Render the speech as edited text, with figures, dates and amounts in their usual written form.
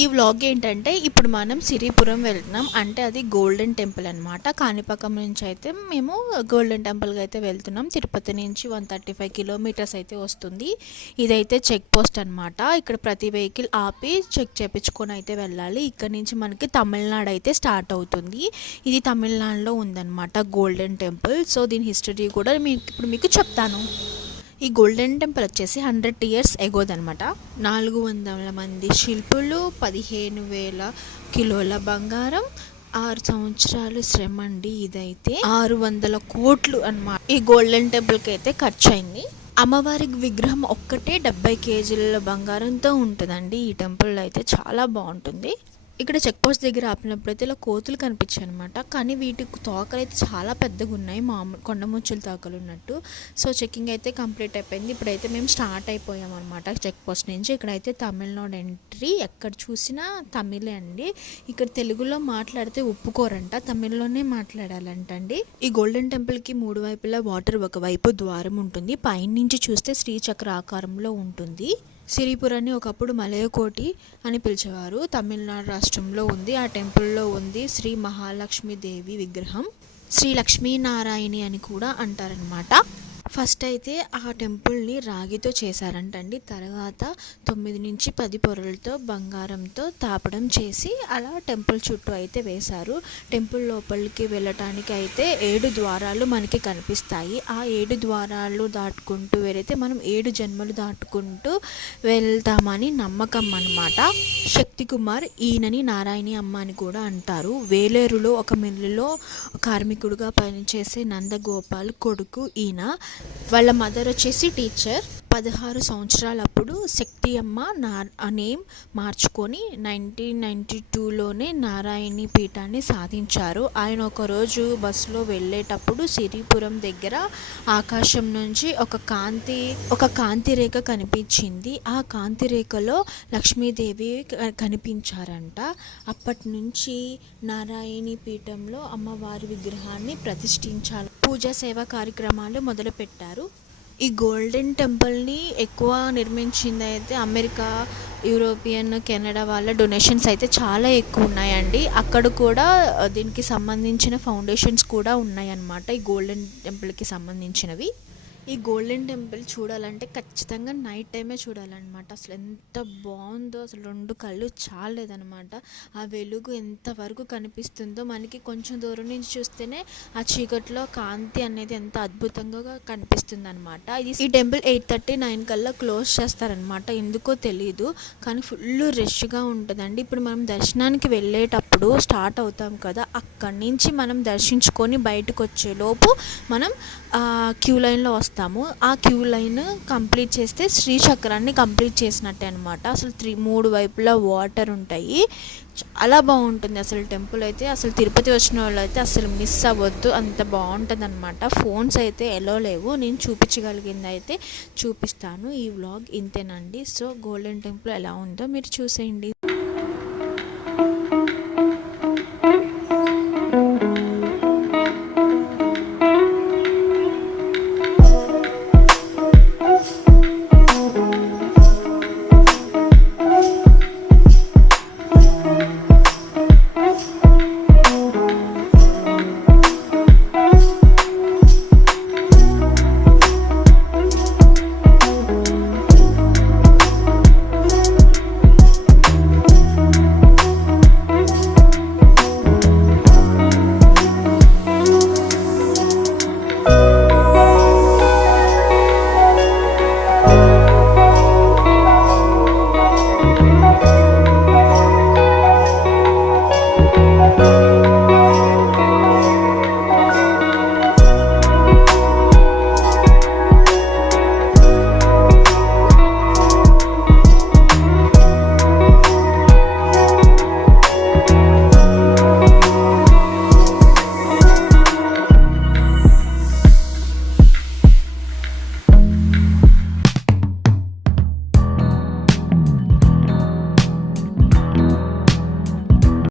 ఈ వ్లాగ్ ఏంటంటే ఇప్పుడు మనం సిరిపురం వెళ్తున్నాం. అంటే అది గోల్డెన్ టెంపుల్ అనమాట. కాణిపాకం నుంచి అయితే మేము గోల్డెన్ టెంపుల్కి అయితే వెళ్తున్నాం. తిరుపతి నుంచి 135 కిలోమీటర్స్ అయితే వస్తుంది. ఇదైతే చెక్ పోస్ట్ అనమాట. ఇక్కడ ప్రతి వెహికల్ ఆపి చెక్ చేయించుకొని అయితే వెళ్ళాలి. ఇక్కడ నుంచి మనకి తమిళనాడు అయితే స్టార్ట్ అవుతుంది. ఇది తమిళనాడులో ఉందన్నమాట గోల్డెన్ టెంపుల్. సో దీని హిస్టరీ కూడా ఇప్పుడు మీకు చెప్తాను. ఈ గోల్డెన్ టెంపుల్ వచ్చేసి 100 ఇయర్స్ ఎగోదనమాట. 400 మంది శిల్పులు, 15,000 కిలోల బంగారం, 6 సంవత్సరాలు శ్రమ అండి. ఇదైతే 600 కోట్లు అన్నమాట ఈ గోల్డెన్ టెంపుల్కి అయితే ఖర్చు అయింది. అమ్మవారి విగ్రహం ఒక్కటే 70 కేజీల బంగారంతో ఉంటుందండి. ఈ టెంపుల్ అయితే చాలా బాగుంటుంది. ఇక్కడ చెక్ పోస్ట్ దగ్గర ఆపినప్పుడైతే ఇలా కోతులు కనిపించాయి అనమాట. కానీ వీటి తోకలు అయితే చాలా పెద్దగా ఉన్నాయి, కొండముచ్చుల తోకలు ఉన్నట్టు. సో చెక్కింగ్ అయితే కంప్లీట్ అయిపోయింది. ఇప్పుడైతే మేము స్టార్ట్ అయిపోయాం అనమాట చెక్ పోస్ట్ నుంచి. ఇక్కడైతే తమిళనాడు ఎంట్రీ. ఎక్కడ చూసినా తమిళే అండి. ఇక్కడ తెలుగులో మాట్లాడితే ఒప్పుకోరంట, తమిళ్లోనే మాట్లాడాలంటండి. ఈ గోల్డెన్ టెంపుల్కి 3 వైపులా వాటర్, ఒకవైపు ద్వారం ఉంటుంది. పైనుంచి చూస్తే శ్రీచక్ర ఆకారంలో ఉంటుంది. సిరిపురాన్ని ఒకప్పుడు మలయకోటి అని పిలిచేవారు. తమిళనాడు రాష్ట్రంలో ఉంది. ఆ టెంపుల్లో ఉంది శ్రీ మహాలక్ష్మీదేవి విగ్రహం. శ్రీ లక్ష్మీనారాయణి అని కూడా అంటారనమాట. ఫస్ట్ అయితే ఆ టెంపుల్ని రాగితో చేశారంటండి. తర్వాత 9 నుంచి 10 పొరలతో బంగారంతో తాపడం చేసి అలా టెంపుల్ చుట్టూ అయితే వేశారు. టెంపుల్ లోపలికి వెళ్ళటానికి అయితే 7 ద్వారాలు మనకి కనిపిస్తాయి. ఆ 7 ద్వారాలు దాటుకుంటూ వెళితే మనం 7 జన్మలు దాటుకుంటూ వెళ్తామని నమ్మకం అన్నమాట. శక్తి కుమార్ ఈయనని నారాయణి అమ్మ అని కూడా అంటారు. వేలేరులో ఒక మిల్లులో కార్మికుడుగా పనిచేసే నందగోపాల్ కొడుకు ఈయన. వాళ్ళ మదర్ వచ్చేసి టీచర్. 16 సంవత్సరాలప్పుడు శక్తి అమ్మ నేమ్ మార్చుకొని 1992లోనే నారాయణి పీఠాన్ని సాధించారు. ఆయన ఒకరోజు బస్సులో వెళ్ళేటప్పుడు సిరిపురం దగ్గర ఆకాశం నుంచి ఒక కాంతి రేఖ కనిపించింది. ఆ కాంతి రేఖలో లక్ష్మీదేవి కనిపించారంట. అప్పటి నుంచి నారాయణి పీఠంలో అమ్మవారి విగ్రహాన్ని ప్రతిష్ఠించాలి. పూజా సేవా కార్యక్రమాలు మొదలుపెట్టారు. ఈ గోల్డెన్ టెంపుల్ని ఎక్కువ నిర్మించింది అయితే అమెరికా, యూరోపియన్, కెనడా వాళ్ళ డొనేషన్స్ అయితే చాలా ఎక్కువ ఉన్నాయండి. అక్కడ కూడా దీనికి సంబంధించిన ఫౌండేషన్స్ కూడా ఉన్నాయన్నమాట, ఈ గోల్డెన్ టెంపుల్కి సంబంధించినవి. ఈ గోల్డెన్ టెంపుల్ చూడాలంటే ఖచ్చితంగా నైట్ టైమే చూడాలన్నమాట. అసలు ఎంత బాగుందో, అసలు 2 కళ్ళు చాలేదనమాట. ఆ వెలుగు ఎంతవరకు కనిపిస్తుందో మనకి కొంచెం దూరం నుంచి చూస్తేనే ఆ చీకట్లో కాంతి అనేది ఎంత అద్భుతంగా కనిపిస్తుంది అనమాట. ఈ టెంపుల్ 8:30-9 కల్లా క్లోజ్ చేస్తారనమాట. ఎందుకో తెలీదు, కానీ ఫుల్ రష్గా ఉంటుందండి. ఇప్పుడు మనం దర్శనానికి వెళ్ళేటప్పుడు స్టార్ట్ అవుతాం కదా, అక్కడి నుంచి మనం దర్శించుకొని బయటకు వచ్చేలోపు మనం క్యూ లైన్లో వస్తాము. ఆ క్యూ లైన్ కంప్లీట్ చేస్తే శ్రీచక్రాన్ని కంప్లీట్ చేసినట్టే అనమాట. అసలు 3 వైపులా వాటర్ ఉంటాయి. చాలా బాగుంటుంది అసలు టెంపుల్ అయితే. అసలు తిరుపతి వచ్చిన వాళ్ళు అయితే అసలు మిస్ అవ్వద్దు, అంత బాగుంటుంది అనమాట. ఫోన్స్ అయితే ఎలో లేవు. నేను చూపించగలిగింది అయితే చూపిస్తాను. ఈ వ్లాగ్ ఇంతేనండి. సో గోల్డెన్ టెంపుల్ ఎలా ఉందో మీరు చూసేయండి.